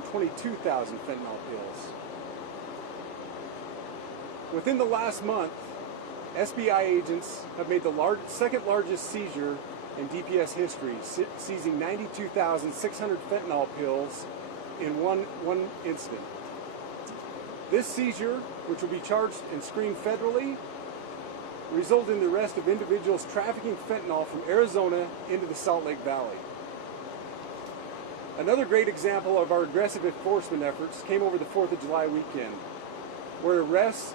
122,000 fentanyl pills. Within the last month, SBI agents have made the second largest seizure in DPS history, seizing 92,600 fentanyl pills in one incident. This seizure, which will be charged and screened federally, resulted in the arrest of individuals trafficking fentanyl from Arizona into the Salt Lake Valley. Another great example of our aggressive enforcement efforts came over the 4th of July weekend, where arrests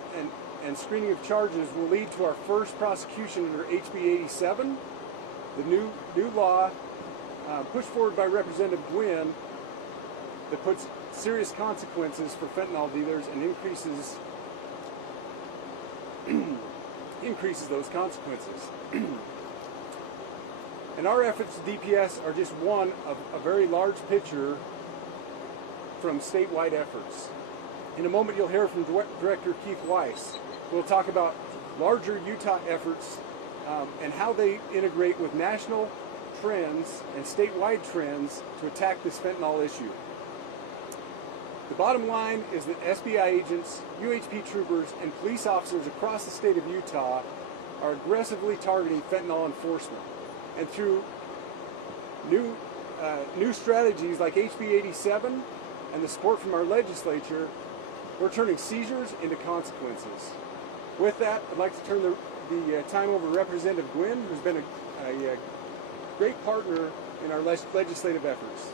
and screening of charges will lead to our first prosecution under HB 87, the new law pushed forward by Representative Gwynn that puts serious consequences for fentanyl dealers and increases those consequences. And our efforts at DPS are just one of a very large picture from statewide efforts. In a moment you'll hear from Director Keith Weiss. We'll talk about larger Utah efforts and how they integrate with national trends and statewide trends to attack this fentanyl issue. The bottom line is that SBI agents, UHP troopers, and police officers across the state of Utah are aggressively targeting fentanyl enforcement. And through new strategies like HB 87 and the support from our legislature, we're turning seizures into consequences. With that, I'd like to turn the time over to Representative Gwynn, who's been a great partner in our legislative efforts.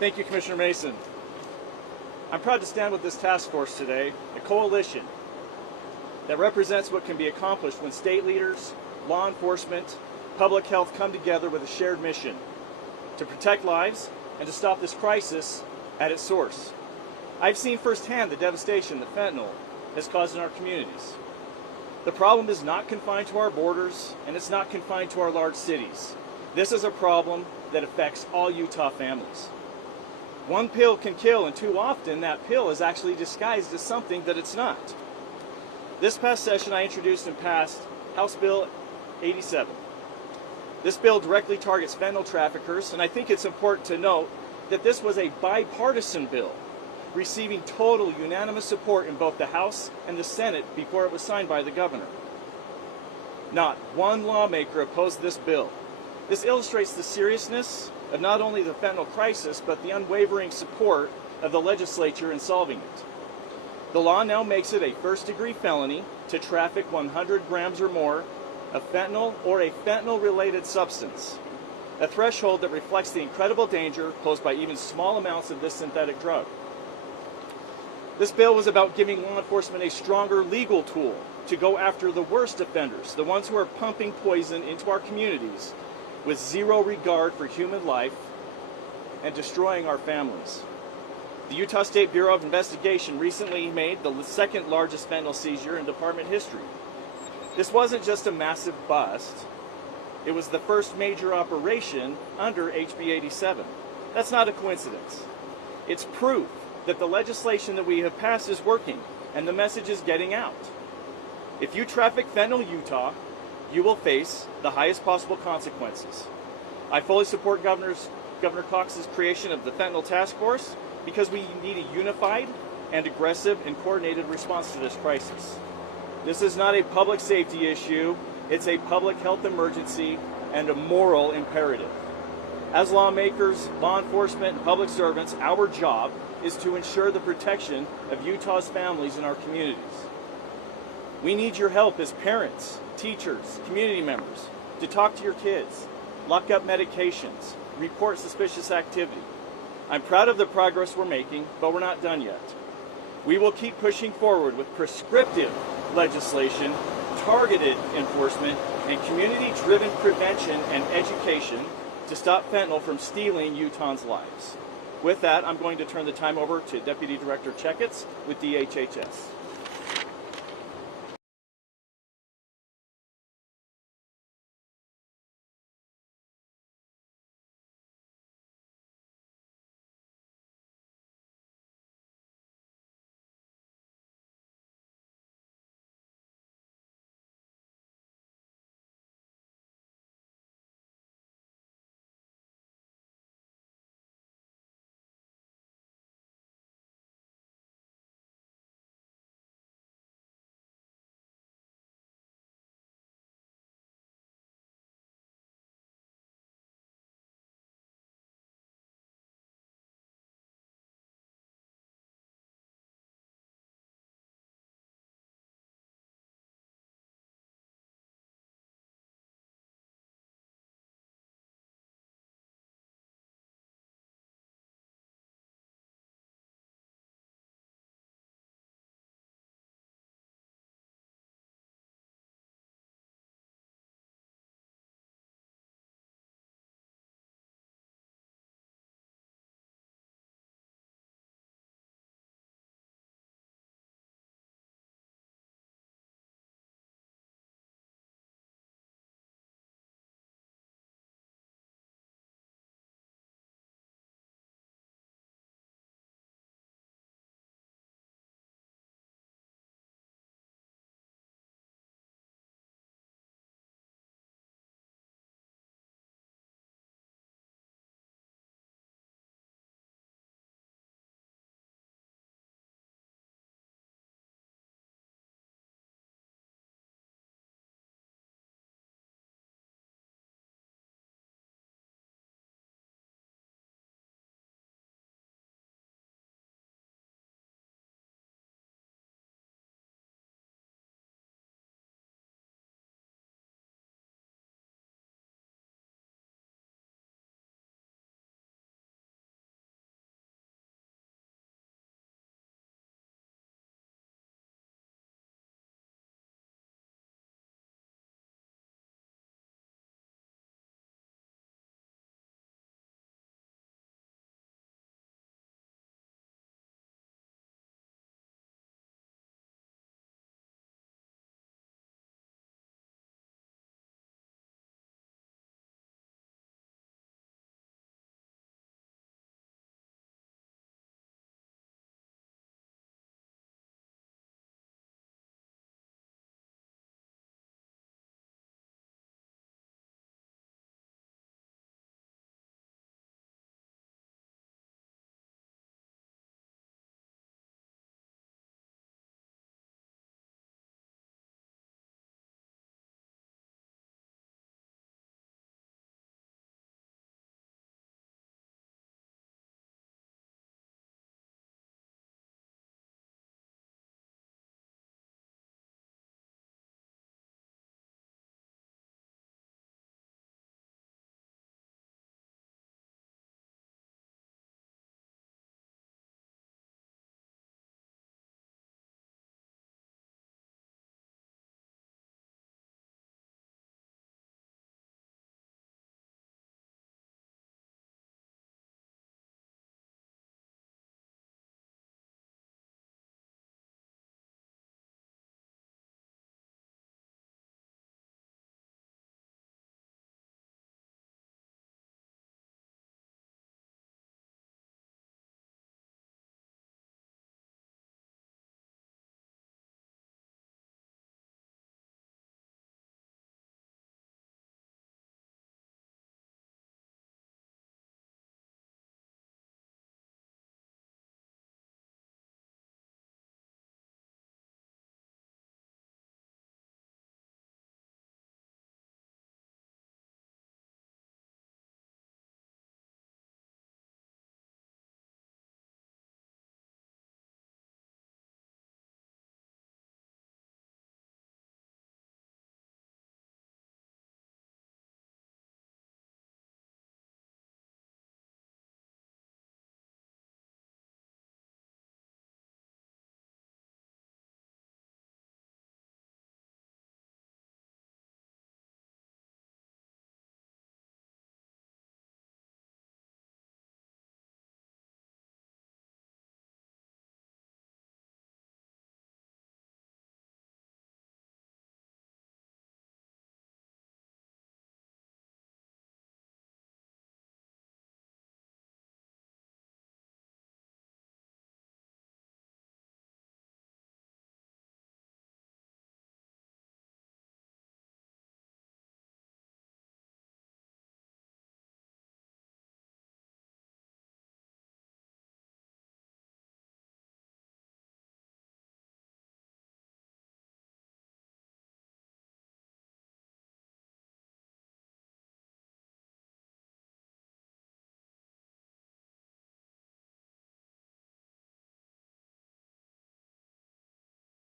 Thank you, Commissioner Mason. I'm proud to stand with this task force today, a coalition that represents what can be accomplished when state leaders, law enforcement, public health come together with a shared mission to protect lives and to stop this crisis at its source. I've seen firsthand the devastation that fentanyl has caused in our communities. The problem is not confined to our borders, and it's not confined to our large cities. This is a problem that affects all Utah families. One pill can kill, and too often that pill is actually disguised as something that it's not. This past session I introduced and passed House Bill 87. This bill directly targets fentanyl traffickers, and I think it's important to note that this was a bipartisan bill, receiving total unanimous support in both the House and the Senate before it was signed by the governor. Not one lawmaker opposed this bill. This illustrates the seriousness of not only the fentanyl crisis, but the unwavering support of the legislature in solving it. The law now makes it a first-degree felony to traffic 100 grams or more of fentanyl or a fentanyl-related substance, a threshold that reflects the incredible danger posed by even small amounts of this synthetic drug. This bill was about giving law enforcement a stronger legal tool to go after the worst offenders, the ones who are pumping poison into our communities with zero regard for human life and destroying our families. The Utah State Bureau of Investigation recently made the second largest fentanyl seizure in department history. This wasn't just a massive bust, it was the first major operation under HB 87. That's not a coincidence. It's proof that the legislation that we have passed is working and the message is getting out. If you traffic fentanyl Utah, you will face the highest possible consequences. I fully support Governor Cox's creation of the Fentanyl Task Force because we need a unified and aggressive and coordinated response to this crisis. This is not a public safety issue, it's a public health emergency and a moral imperative. As lawmakers, law enforcement, and public servants, our job is to ensure the protection of Utah's families and our communities. We need your help as parents, teachers, community members to talk to your kids, lock up medications, report suspicious activity. I'm proud of the progress we're making, but we're not done yet. We will keep pushing forward with prescriptive legislation, targeted enforcement, and community-driven prevention and education to stop fentanyl from stealing Utahns' lives. With that, I'm going to turn the time over to Deputy Director Checketts with DHHS.